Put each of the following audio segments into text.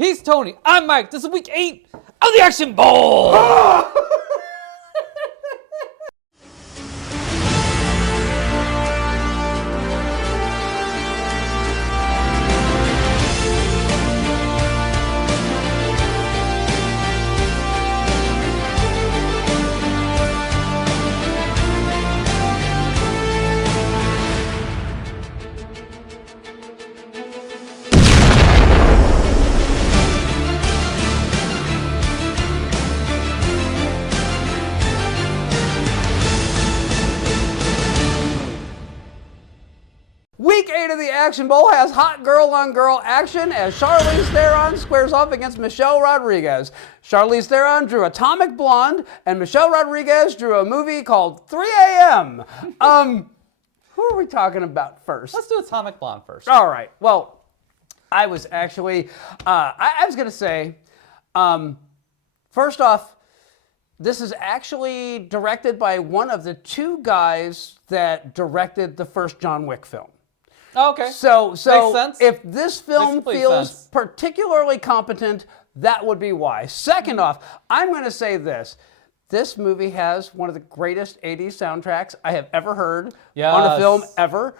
He's Tony. I'm Mike. This is week 8 of the Action Bowl. Week 8 of the Action Bowl has hot girl-on-girl action as Charlize Theron squares off against Michelle Rodriguez. Charlize Theron drew Atomic Blonde, and Michelle Rodriguez drew a movie called 3 a.m. Who are we talking about first? Let's do Atomic Blonde first. All right. Well, I was actually, I was going to say, first off, this is actually directed by one of the 2 guys that directed the first John Wick film. Oh, okay. So Makes sense. if this film Makes complete feels sense. particularly competent, that would be why. Second off, I'm going to say this. This movie has one of the greatest 80s soundtracks I have ever heard on a film ever.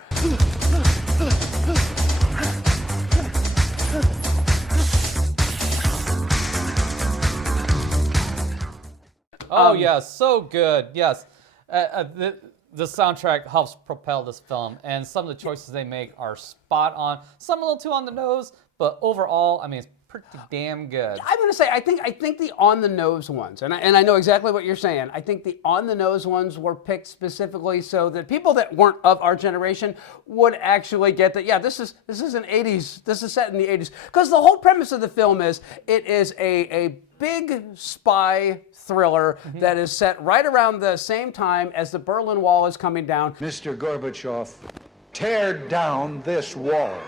Oh, yes. So good. Yes. The soundtrack helps propel this film, and some of the choices they make are spot on. Some a little too on the nose, but overall, I mean, it's pretty damn good. I'm going to say, I think the on-the-nose ones, and I know exactly what you're saying, I think the on-the-nose ones were picked specifically so that people that weren't of our generation would actually get that, yeah, this is an 80s, this is set in the 80s. Because the whole premise of the film is, it is a big spy thriller that is set right around the same time as the Berlin Wall is coming down. Mr. Gorbachev, tear down this wall.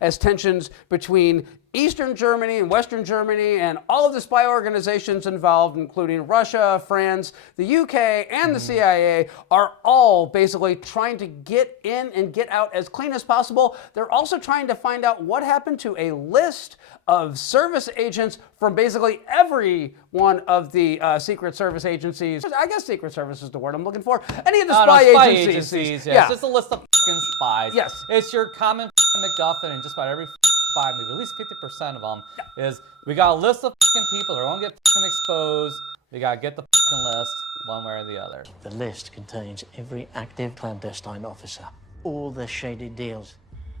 As tensions between Eastern Germany and Western Germany and all of the spy organizations involved, including Russia, France, the UK, and the CIA, are all basically trying to get in and get out as clean as possible. They're also trying to find out what happened to a list of service agents from basically every one of the Secret Service agencies. I guess Secret Service is the word I'm looking for. Any of the spy agencies. Yes. Yeah. It's a list of fucking spies. Yes. It's your common MacGuffin in just about every spy movie. At least 50% of them is we got a list of people that are going to get exposed. We got to get the list one way or the other. The list contains every active clandestine officer, all their shady deals.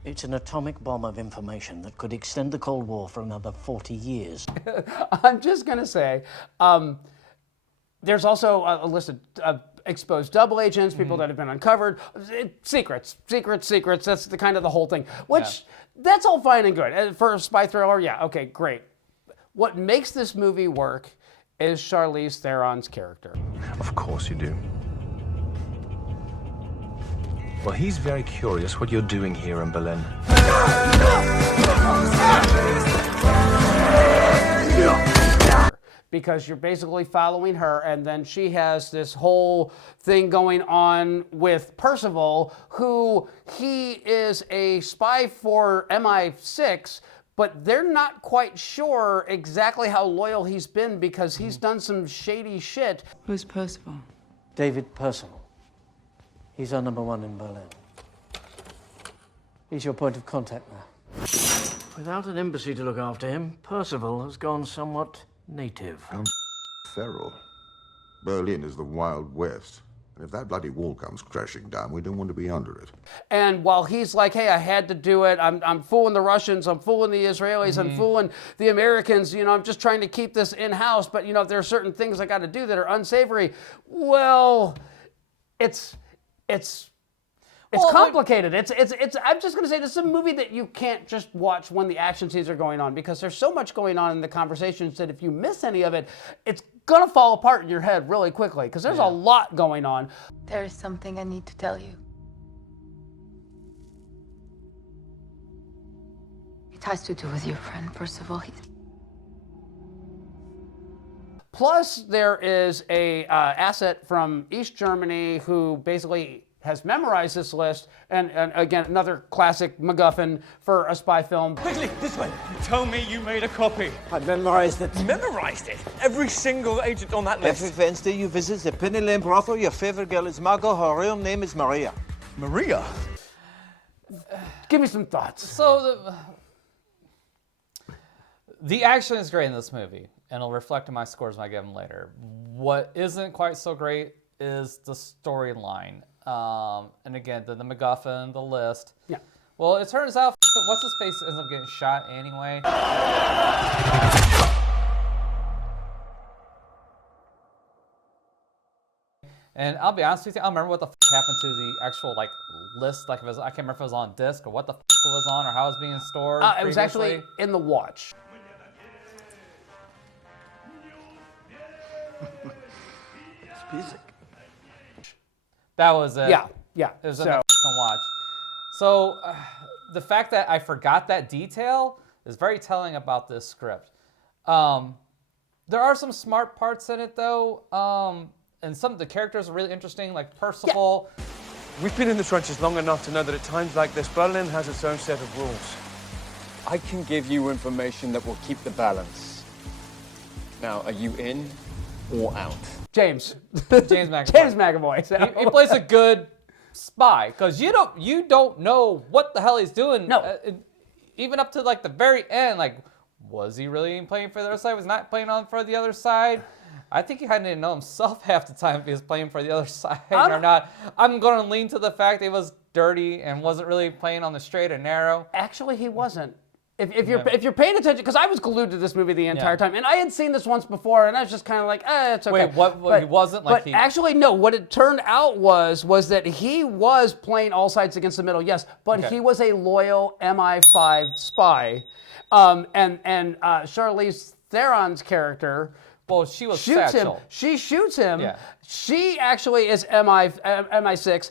It's an atomic bomb of information that could extend the Cold War for another 40 years. I'm just going to say, there's also a list of exposed double agents, people that have been uncovered, secrets. That's the kind of the whole thing, which that's all fine and good. For a spy thriller, yeah, okay, great. What makes this movie work is Charlize Theron's character. Of course you do. Well, he's very curious what you're doing here in Berlin. Because you're basically following her, and then she has this whole thing going on with Percival, who he is a spy for MI6, but they're not quite sure exactly how loyal he's been because he's done some shady shit. Who's Percival? David Percival. He's our #1 in Berlin. He's your point of contact now. Without an embassy to look after him, Percival has gone somewhat native. Feral. Berlin is the Wild West. And if that bloody wall comes crashing down, we don't want to be under it. And while he's like, hey, I had to do it, I'm fooling the Russians, I'm fooling the Israelis, I'm fooling the Americans, I'm just trying to keep this in-house, but if there are certain things I got to do that are unsavory, well, it's complicated. It's I'm just going to say this is a movie that you can't just watch when the action scenes are going on, because there's so much going on in the conversations that if you miss any of it, it's going to fall apart in your head really quickly, because there's a lot going on. There is something I need to tell you. It has to do with your friend Percival. Plus, there is a asset from East Germany who basically has memorized this list, and again, another classic MacGuffin for a spy film. Quickly, this way. Tell me you made a copy. I memorized it. You memorized it? Every single agent on that list? Every Wednesday you visit the Penny Lane brothel, your favorite girl is Margot, her real name is Maria. Maria? Give me some thoughts. So the action is great in this movie, and it'll reflect in my scores when I give them later. What isn't quite so great is the storyline. And again, the MacGuffin, the list. Yeah. Well, it turns out what's his face ends up getting shot anyway. And I'll be honest with you, I don't remember what the happened to the actual list. Like, if it was, I can't remember if it was on disc or what the it was on or how it was being stored. It was actually in the watch. That was it. Yeah. It was in the watch. So the fact that I forgot that detail is very telling about this script. There are some smart parts in it, though. And some of the characters are really interesting, like Percival. Yeah. We've been in the trenches long enough to know that at times like this, Berlin has its own set of rules. I can give you information that will keep the balance. Now, are you in or out? James. James McAvoy. James McAvoy. So. He plays a good spy, because you don't know what the hell he's doing. No. Even up to the very end, was he really playing for the other side? Was he not playing on for the other side? I think he didn't know himself half the time if he was playing for the other side or not. I'm going to lean to the fact that he was dirty and wasn't really playing on the straight and narrow. Actually, he wasn't. If you're paying attention, because I was glued to this movie the entire time, and I had seen this once before, and I was just kind of like, it's okay. Wait, what? He wasn't like he... Actually, no. What it turned out was that he was playing all sides against the middle, yes, but he was a loyal MI5 spy, and Charlize Theron's character. Well, she was shoots satchel. him. She shoots him. Yeah. She actually is MI6.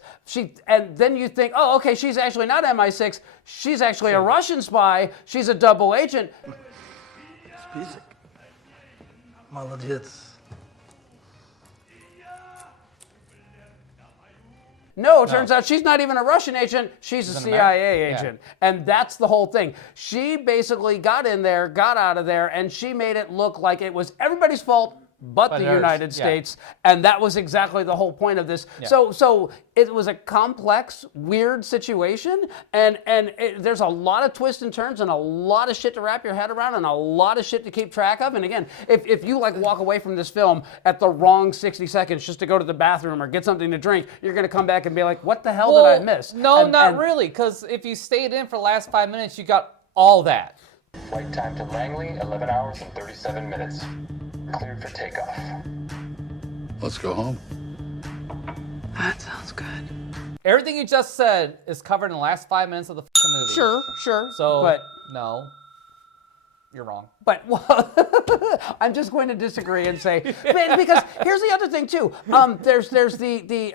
And then you think, oh, okay, she's actually not MI6. She's actually a Russian spy. She's a double agent. Список. Молодец. No, it turns out she's not even a Russian agent. She's a CIA agent. Yeah. And that's the whole thing. She basically got in there, got out of there, and she made it look like it was everybody's fault but the United States. And that was exactly the whole point of this. Yeah. So it was a complex, weird situation. And there's a lot of twists and turns and a lot of shit to wrap your head around and a lot of shit to keep track of. And again, if you walk away from this film at the wrong 60 seconds just to go to the bathroom or get something to drink, you're going to come back and be like, what the hell did I miss? No, not really. Because if you stayed in for the last 5 minutes, you got all that. Flight time to Langley, 11 hours and 37 minutes. Cleared for takeoff. Let's go home. That sounds good. Everything you just said is covered in the last 5 minutes of the movie. Sure. So, but no, you're wrong. But I'm just going to disagree and say, because here's the other thing too. There's the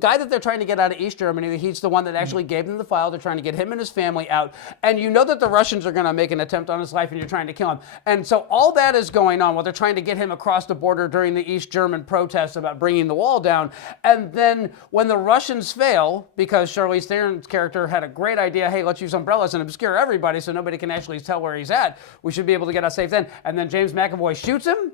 guy that they're trying to get out of East Germany. He's the one that actually gave them the file. They're trying to get him and his family out. And you know that the Russians are going to make an attempt on his life, and you're trying to kill him. And so all that is going on while they're trying to get him across the border during the East German protests about bringing the wall down. And then when the Russians fail, because Charlize Theron's character had a great idea, hey, let's use umbrellas and obscure everybody so nobody can actually tell where he's at. We should be able to get us safe then. And then James McAvoy shoots him.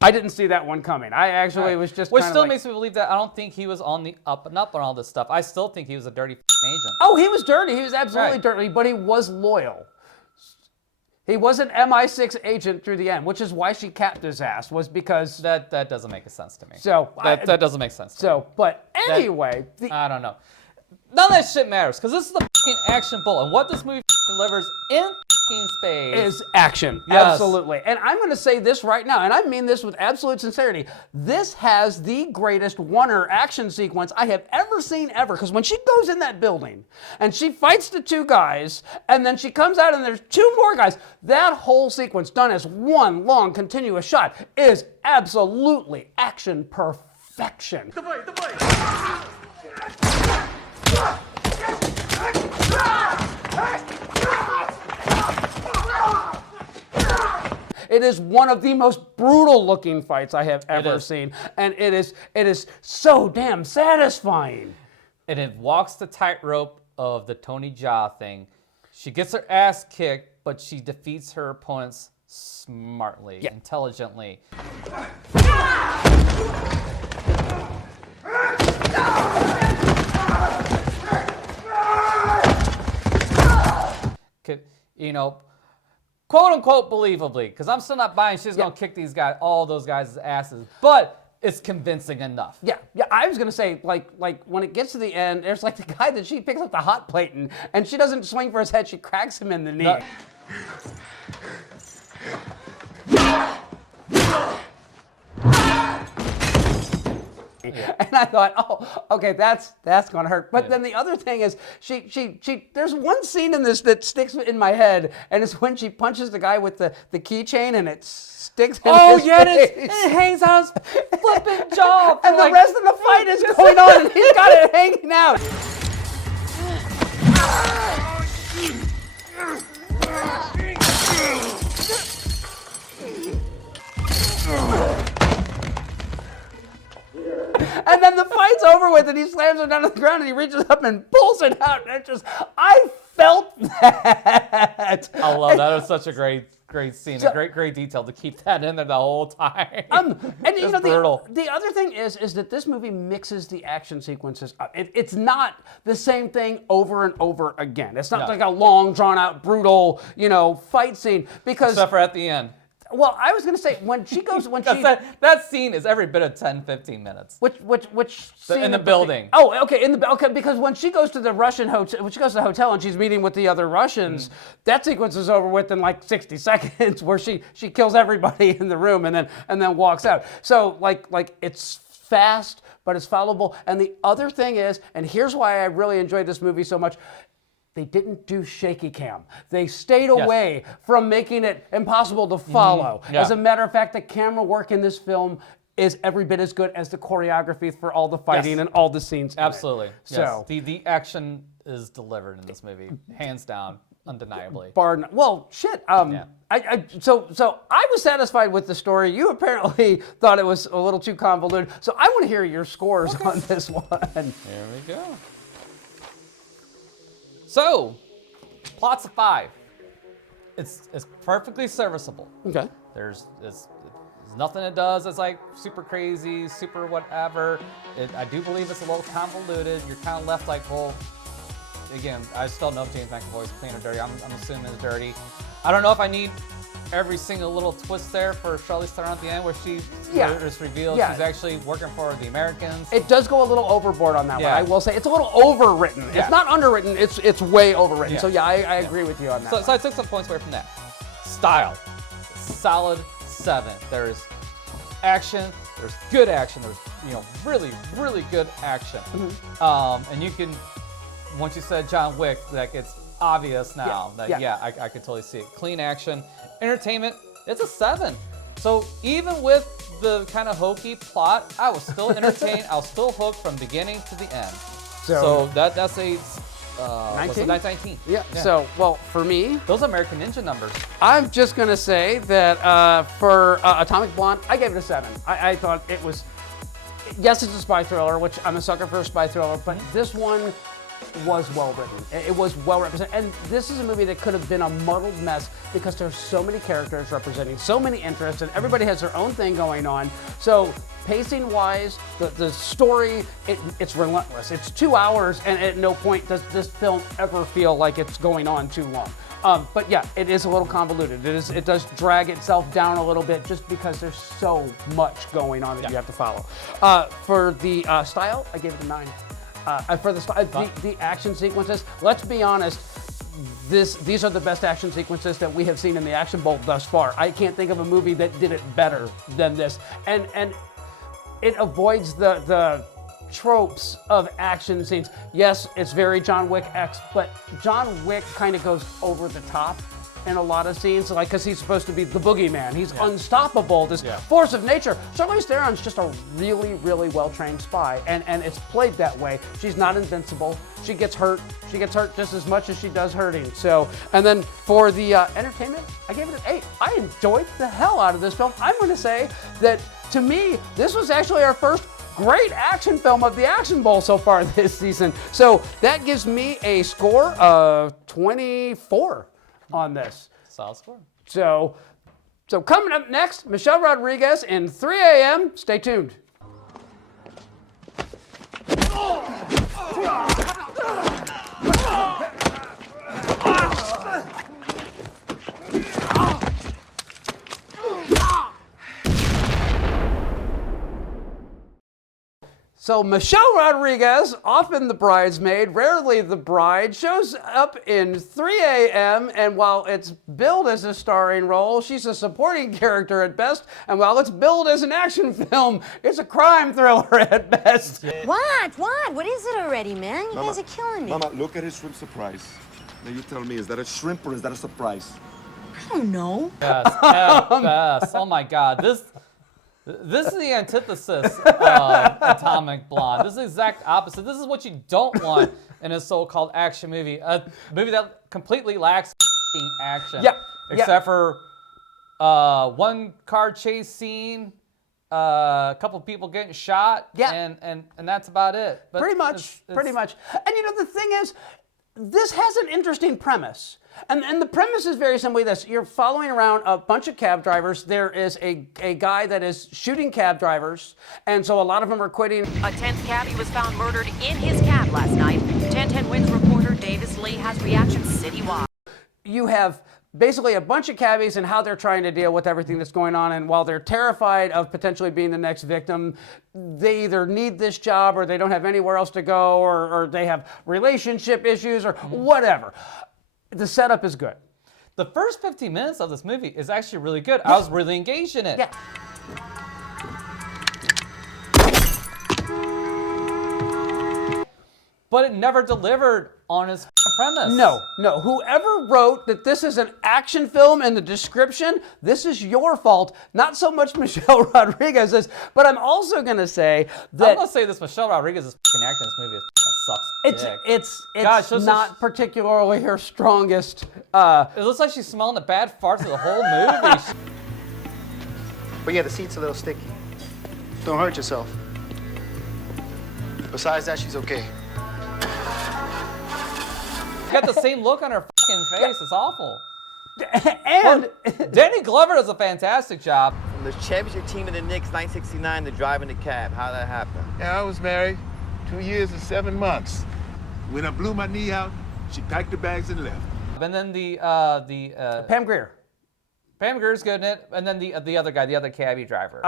I didn't see that one coming. I actually was just Which still makes me believe that I don't think he was on the up and up on all this stuff. I still think he was a dirty agent. Oh, he was dirty. He was absolutely dirty, but he was loyal. He was an MI6 agent through the end, which is why she capped his ass, was because... That doesn't make sense to me. So that doesn't make sense to me. But anyway... I don't know. None of that shit matters, because this is the fucking action bull, and what this movie delivers in fucking space... is action. Yes. Absolutely. And I'm going to say this right now, and I mean this with absolute sincerity. This has the greatest one-er action sequence I have ever seen ever, because when she goes in that building, and she fights the two guys, and then she comes out and there's two more guys, that whole sequence done as one long continuous shot is absolutely action perfection. It is one of the most brutal looking fights I have ever seen. And it is so damn satisfying. And it walks the tightrope of the Tony Jaa thing. She gets her ass kicked, but she defeats her opponents smartly, intelligently. You know, quote unquote believably, because I'm still not buying she's gonna kick these guys, all those guys' asses, but it's convincing enough. Yeah. I was gonna say, like when it gets to the end, there's like the guy that she picks up the hot plate and she doesn't swing for his head, she cracks him in the knee. And I thought, oh, okay, that's gonna hurt. But then the other thing is, she there's one scene in this that sticks in my head, and it's when she punches the guy with the keychain, and it sticks in his face. It hangs on his flipping jaw. And the rest of the fight is going on, and he's got it hanging out. And then the fight's over with, and he slams her down to the ground, and he reaches up and pulls it out. And it just, I felt that. I love that. It was such a great scene, a great detail to keep that in there the whole time. And you know, brutal. the other thing is that this movie mixes the action sequences up. It's not the same thing over and over again. It's not like a long, drawn out, brutal, fight scene because. Except for at the end. Well, I was going to say, when she that scene is every bit of 10-15 minutes. Which scene in the building. Oh, okay, because when she goes to the Russian hotel, when she goes to the hotel and she's meeting with the other Russians, that sequence is over with in like 60 seconds, where she kills everybody in the room and then walks out. So like it's fast, but it's followable. And the other thing is, and here's why I really enjoyed this movie so much. They didn't do shaky cam. They stayed away from making it impossible to follow. As a matter of fact, the camera work in this film is every bit as good as the choreography for all the fighting and all the scenes. Absolutely. So the action is delivered in this movie, hands down, undeniably. Well, shit. So I was satisfied with the story. You apparently thought it was a little too convoluted. So I want to hear your scores on this one. There we go. So, plot's a 5. It's perfectly serviceable. Okay. There's nothing it does that's like super crazy, super whatever. I do believe it's a little convoluted. You're kind of left like, well, again, I still don't know if James McAvoy is clean or dirty. I'm assuming it's dirty. I don't know if I need every single little twist there for Charlize Theron at the end, where it's revealed she's actually working for the Americans. It does go a little overboard on that one. I will say it's a little overwritten. It's not underwritten. It's way overwritten. So I agree with you on that. So I took some points away from that. Style, solid 7. There's action. There's good action. There's really good action. And you can, once you said John Wick, like it's obvious now that I could totally see it. Clean action. Entertainment, it's a 7. So even with the kind of hokey plot, I was still entertained. I was still hooked from beginning to the end. So that's a 19? Yeah. So, well, for me, those American Ninja numbers. I'm just gonna say that for Atomic Blonde, I gave it a 7. I thought it was. Yes, it's a spy thriller, which I'm a sucker for a spy thriller, but this one was well written. It was well represented. And this is a movie that could have been a muddled mess because there's so many characters representing so many interests, and everybody has their own thing going on. So pacing wise, the story, it's relentless. It's 2 hours, and at no point does this film ever feel like it's going on too long. But yeah, it is a little convoluted. It does drag itself down a little bit just because there's so much going on that you have to follow. For the style, I gave it a 9. For the action sequences, let's be honest, these are the best action sequences that we have seen in the Action Bowl thus far. I can't think of a movie that did it better than this. And it avoids the tropes of action scenes. Yes, it's very John Wick-esque, but John Wick kind of goes over the top in a lot of scenes, like because he's supposed to be the boogeyman. He's unstoppable, this force of nature. Charlize Theron's just a really, really well-trained spy, and it's played that way. She's not invincible. She gets hurt. She gets hurt just as much as she does hurting. So, and then for the entertainment, I gave it an 8. I enjoyed the hell out of this film. I'm going to say that, to me, this was actually our first great action film of the Action Bowl so far this season. So that gives me a score of 24 on this. Solid score. So coming up next, Michelle Rodriguez in 3 a.m. Stay tuned. So Michelle Rodriguez, often the bridesmaid, rarely the bride, shows up in 3 a.m. and while it's billed as a starring role, she's a supporting character at best, and while it's billed as an action film, it's a crime thriller at best. What? What is it already, man? You guys are killing me. Mama, look at his shrimp surprise. Now you tell me, is that a shrimp or is that a surprise? I don't know. Yes, at best. Oh my God, this is the antithesis of Atomic Blonde. This is the exact opposite. This is what you don't want in a so-called action movie. A movie that completely lacks action. Yeah. Except for one car chase scene, a couple people getting shot, and that's about it. But pretty much. And you know, the thing is, this has an interesting premise. And the premise is very simply this. You're following around a bunch of cab drivers. There is a guy that is shooting cab drivers, and so a lot of them are quitting. A 10th cabbie was found murdered in his cab last night. 1010 Wins reporter Davis Lee has reactions citywide. You have basically a bunch of cabbies and how they're trying to deal with everything that's going on, and while they're terrified of potentially being the next victim, they either need this job or they don't have anywhere else to go, or they have relationship issues or whatever. The setup is good. The first 15 minutes of this movie is actually really good. I was really engaged in it. Yeah. But it never delivered on its premise. No. Whoever wrote that this is an action film in the description, this is your fault. Not so much Michelle Rodriguez's, but I'm also going to say that... I'm going to say this, Michelle Rodriguez's acting in this movie sucks dick. It's not particularly her strongest... It looks like she's smelling the bad farts of the whole movie. But yeah, the seat's a little sticky. Don't hurt yourself. Besides that, she's okay. Got the same look on her fucking face. It's awful. And Danny Glover does a fantastic job. From the championship team of the Knicks, 1969, to driving the cab. How'd that happen? Yeah, I was married 2 years and 7 months. When I blew my knee out, she packed her bags and left. And then the Pam Grier. Pam Grier's good in it. And then the other guy, the other cabbie driver.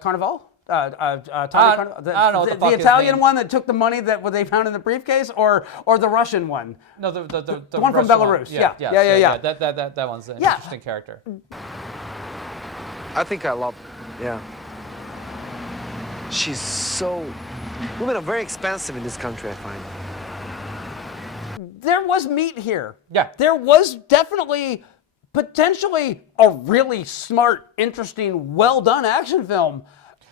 Carnival? Tommy I don't know what the fuck the his Italian name. one that took the money that they found in the briefcase, or the Russian one? No, the one from Russian Belarus. One. Yeah. That one's an interesting character. I think I love her. Yeah. She's so... Women are very expensive in this country, I find. There was meat here. Yeah. There was definitely, potentially, a really smart, interesting, well-done action film.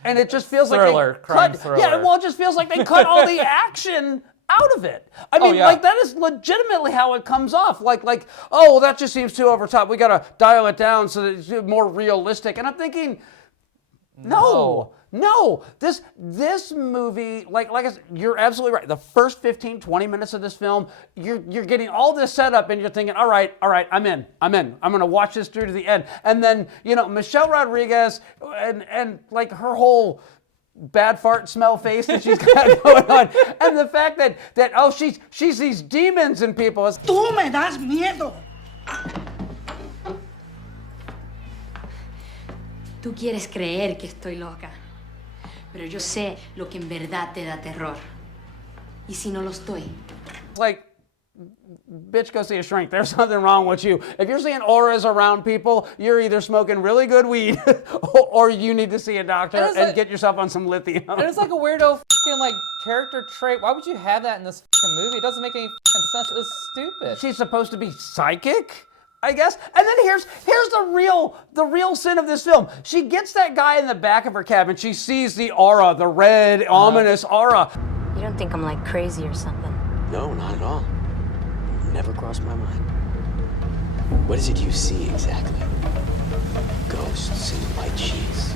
And it just feels like crime thriller. Yeah, well, it just feels like they cut all the action out of it. I mean, like, that is legitimately how it comes off. Like, oh, well, that just seems too over top. We got to dial it down so that it's more realistic. And I'm thinking, no. This movie, like I said, you're absolutely right. The first 15, 20 minutes of this film, you're getting all this setup and you're thinking, all right, I'm in. I'm going to watch this through to the end. And then, you know, Michelle Rodriguez and like her whole bad fart smell face that she's got going on. And the fact that oh, she's these demons in people. Tú me das miedo. Tú quieres creer que estoy loca, pero yo sé lo que en verdad te da terror. Y si no lo estoy. Like, bitch, go see a shrink. There's something wrong with you. If you're seeing auras around people, you're either smoking really good weed or you need to see a doctor and get yourself on some lithium. And it's like a weirdo fucking like character trait. Why would you have that in this fucking movie? It doesn't make any fucking sense. It's stupid. She's supposed to be psychic? I guess. And then here's the real sin of this film. She gets that guy in the back of her cab and she sees the aura, the red, ominous aura. You don't think I'm like crazy or something? No, not at all. Never crossed my mind. What is it you see exactly? Ghosts in white sheets.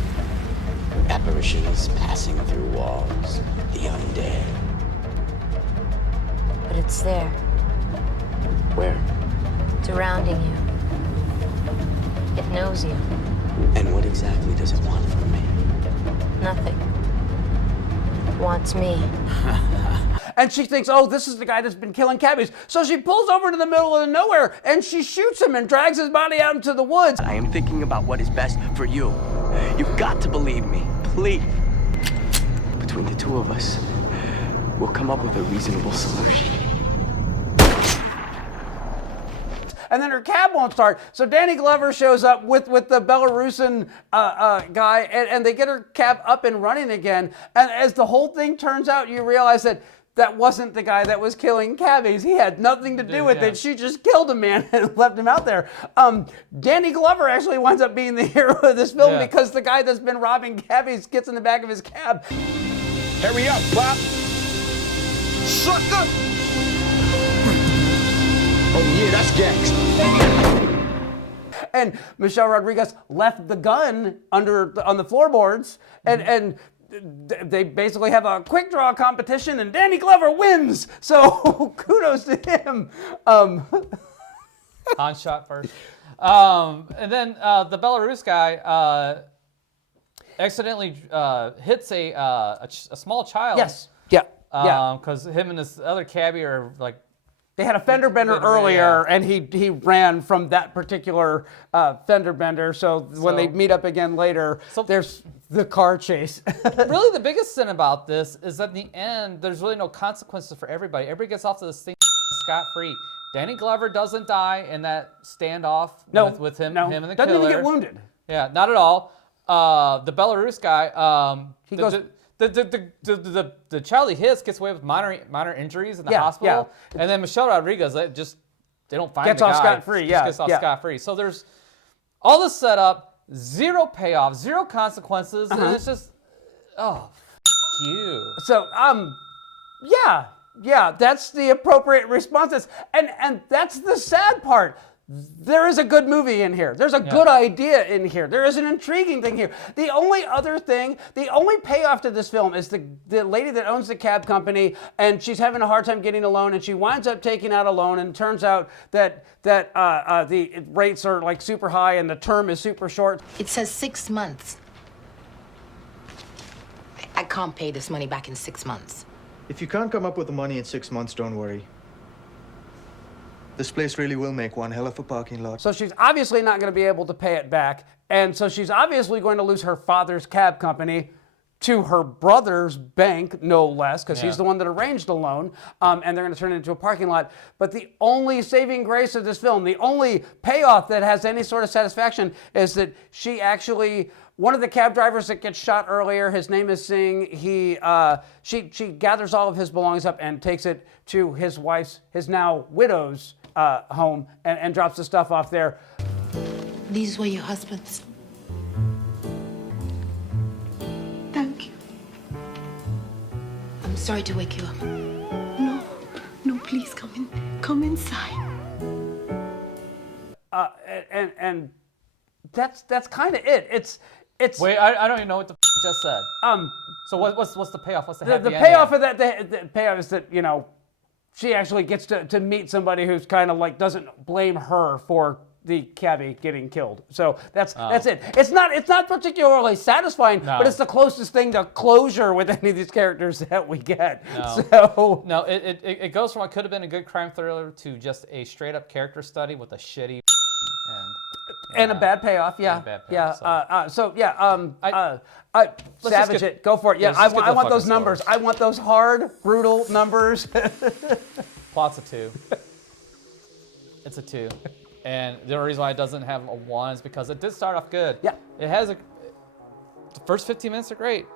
Apparitions passing through walls. The undead. But it's there, Where? surrounding you. It knows you. And what exactly does it want from me? Nothing. It wants me. And she thinks, oh, this is the guy that's been killing cabbies. So she pulls over to the middle of nowhere and she shoots him and drags his body out into the woods. I am thinking about what is best for you. You've got to believe me, please. Between the two of us, we'll come up with a reasonable solution. And then her cab won't start. So Danny Glover shows up with the Belarusian guy, and they get her cab up and running again. And as the whole thing turns out, you realize that wasn't the guy that was killing cabbies. He had nothing to do with it. She just killed a man and left him out there. Danny Glover actually winds up being the hero of this film because the guy that's been robbing cabbies gets in the back of his cab. Hurry up, Pop! Sucker! Oh yeah, that's gangsta. And Michelle Rodriguez left the gun on the floorboards, and they basically have a quick draw competition, and Danny Glover wins. So kudos to him. Han shot first, and then the Belarus guy accidentally hits a small child. Yes. Yeah. Because him and this other cabbie are like. They had a fender bender earlier, and he ran from that particular fender bender. So when they meet up again later, there's the car chase. Really, the biggest sin about this is that in the end, there's really no consequences for everybody. Everybody gets off to this thing scot-free. Danny Glover doesn't die in that standoff with him and the killer. Doesn't even get wounded. Yeah, not at all. The Belarus guy, he goes. The Charlie Hiss gets away with minor injuries in the hospital, and then Michelle Rodriguez they don't find gets the guy. off scot-free. Gets off scot-free. So there's all this setup, zero payoff, zero consequences, and it's just you. So that's the appropriate responses, and that's the sad part. There is a good movie in here. There's a good idea in here. There is an intriguing thing here. The only other thing, the only payoff to this film is the lady that owns the cab company, and she's having a hard time getting a loan, and she winds up taking out a loan, and it turns out that the rates are like super high and the term is super short. It says 6 months. I can't pay this money back in 6 months. If you can't come up with the money in 6 months, don't worry. This place really will make one hell of a parking lot. So she's obviously not going to be able to pay it back, and so she's obviously going to lose her father's cab company to her brother's bank, no less, because he's the one that arranged the loan, and they're going to turn it into a parking lot. But the only saving grace of this film, the only payoff that has any sort of satisfaction, is that she actually... One of the cab drivers that gets shot earlier, his name is Singh. She gathers all of his belongings up and takes it to his now widow's home and drops the stuff off there. These were your husbands. Thank you. I'm sorry to wake you up. No, please come in. Come inside. And that's kind of it. It's. Wait, I don't even know what the just said. So what's the payoff? What's the happy ending? Payoff of that? The payoff is that she actually gets to meet somebody who's kind of like doesn't blame her for the cabbie getting killed. So that's it. It's not particularly satisfying, but it's the closest thing to closure with any of these characters that we get. No, it goes from what could have been a good crime thriller to just a straight up character study with a shitty and a bad payoff. Savage it. Go for it. Yeah, I want those numbers. I want those hard, brutal numbers. Plot's a 2. It's a 2. And the only reason why it doesn't have a 1 is because it did start off good. Yeah. It has the first 15 minutes are great.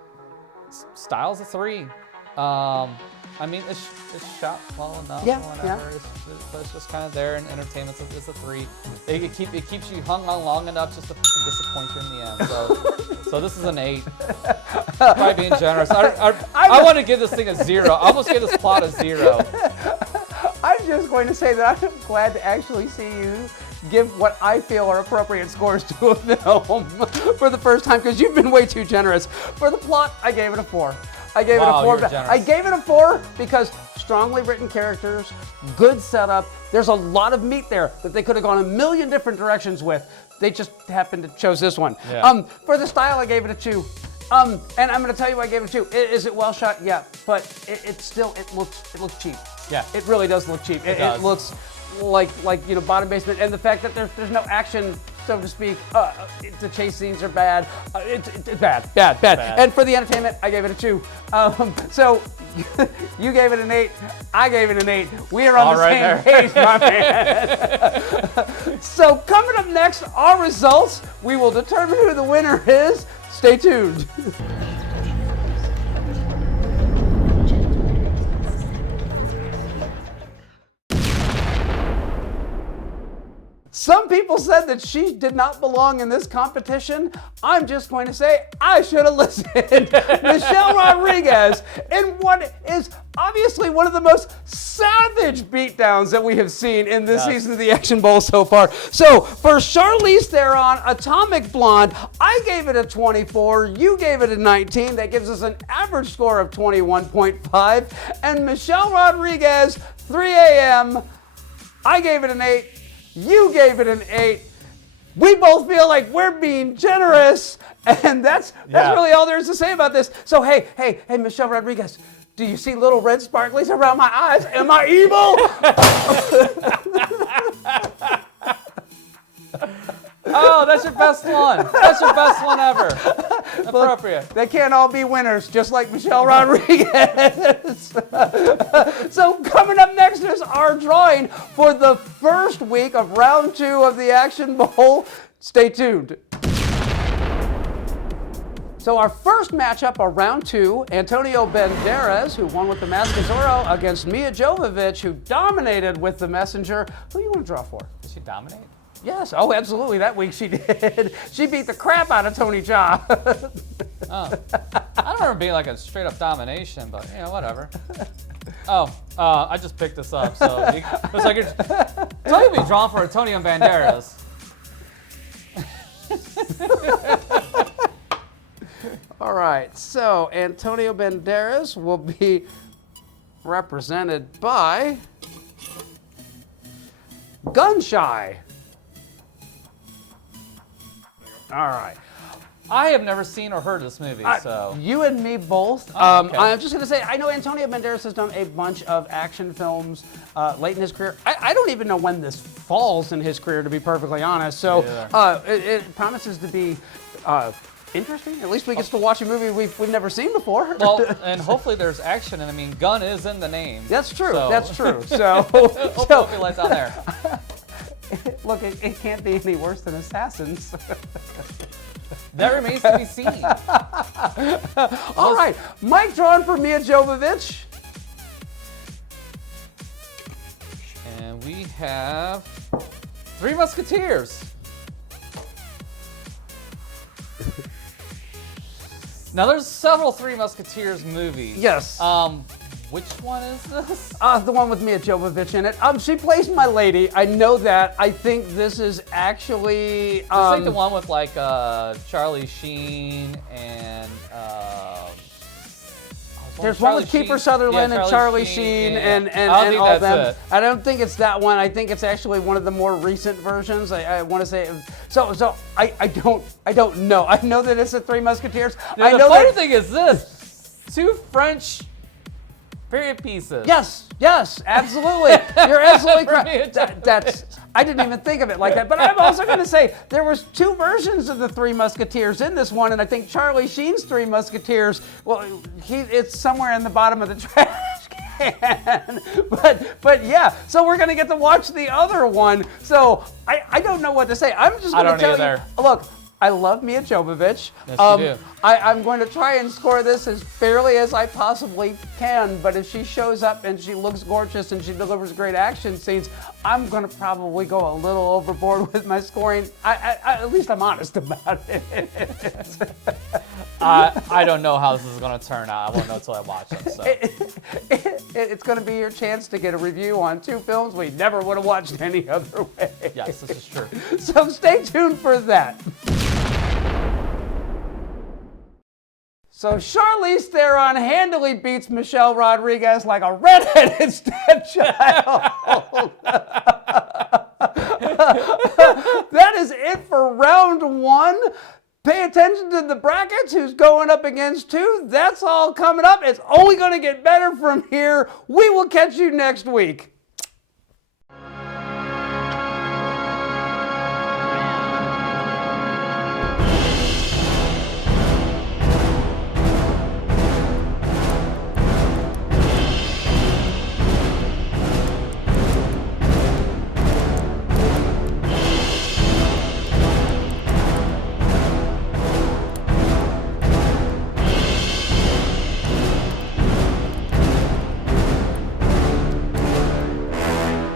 Style's a 3. I mean, it's shot well enough. Yeah, whatever. But it's just kind of there in entertainment. It's a 3. It keeps you hung on long enough just to disappoint you in the end. So this is an 8. Probably being generous. I want to give this thing a 0. I almost give this plot a 0. I'm just going to say that I'm glad to actually see you give what I feel are appropriate scores to a film for the first time, because you've been way too generous. For the plot, I gave it a 4. I gave it a 4. I gave it a 4 because strongly written characters, good setup. There's a lot of meat there that they could have gone a million different directions with. They just happened to chose this one. Yeah. For the style, I gave it a 2. And I'm going to tell you why I gave it a 2. Is it well shot? Yeah, but it looks cheap. Yeah. It really does look cheap. It looks like bottom basement, and the fact that there's no action, so to speak. The chase scenes are bad. It's bad. And for the entertainment, I gave it a 2. So you gave it an 8. I gave it an 8. We are on the same page, my man. So coming up next, our results. We will determine who the winner is. Stay tuned. Some people said that she did not belong in this competition. I'm just going to say I should have listened. Michelle Rodriguez in what is obviously one of the most savage beatdowns that we have seen in this season of the Action Bowl so far. So for Charlize Theron, Atomic Blonde, I gave it a 24. You gave it a 19. That gives us an average score of 21.5. And Michelle Rodriguez, 3 a.m., I gave it an 8. You gave it an 8. We both feel like we're being generous, and that's really all there is to say about this. So hey, Michelle Rodriguez, do you see little red sparklies around my eyes? Am I evil? Oh, that's your best one. That's your best one ever. Appropriate. They can't all be winners, just like Michelle Rodriguez. So coming up next is our drawing for the first week of round 2 of the Action Bowl. Stay tuned. So our first matchup of round 2, Antonio Banderas, who won with the Mask of Zorro, against Mia Jovovich, who dominated with the Messenger. Who do you want to draw for? Did she dominate? Yes. Oh, absolutely. That week she did. She beat the crap out of Tony Jaa. I don't remember being like a straight up domination, but whatever. I just picked this up, so it's like so you'll be drawn for Antonio Banderas. All right. So Antonio Banderas will be represented by Gunshy. All right. I have never seen or heard of this movie, so. You and me both. Okay. I'm just going to say, I know Antonio Banderas has done a bunch of action films late in his career. I don't even know when this falls in his career, to be perfectly honest. So it promises to be interesting. At least we get to watch a movie we've never seen before. Well, and hopefully there's action, and I mean, gun is in the name. That's true. So. That's true. So hopefully it'll be let down there. Look, it can't be any worse than Assassins. That remains to be seen. All right, mic drawn for Mia Jovovich. And we have Three Musketeers. Now, there's several Three Musketeers movies. Yes. Which one is this? The one with Mia Jovovich in it. She plays my lady. I know that. I think this is actually. It's like the one with like Charlie Sheen and. There's one with Kiefer Sutherland and Charlie Sheen and all of them. I don't think it's that one. I think it's actually one of the more recent versions. I want to say it was, so I don't know. I know that it's the Three Musketeers. Now, the funny thing is this: 2 French period pieces. Yes, absolutely. You're absolutely correct. I didn't even think of it like that. But I'm also going to say there was 2 versions of the Three Musketeers in this one, and I think Charlie Sheen's Three Musketeers, well, it's somewhere in the bottom of the trash can. But yeah, so we're going to get to watch the other one. So I don't know what to say. I'm just going to tell you. Look, I love Mia Jovovich. Yes, you do. I'm going to try and score this as fairly as I possibly can, but if she shows up and she looks gorgeous and she delivers great action scenes, I'm going to probably go a little overboard with my scoring. At least I'm honest about it. I don't know how this is going to turn out. I won't know until I watch it. So. It's going to be your chance to get a review on two films we never would have watched any other way. Yes, this is true. So stay tuned for that. So Charlize Theron handily beats Michelle Rodriguez like a redheaded stepchild. That is it for round one. Pay attention to the brackets, who's going up against who. That's all coming up. It's only going to get better from here. We will catch you next week.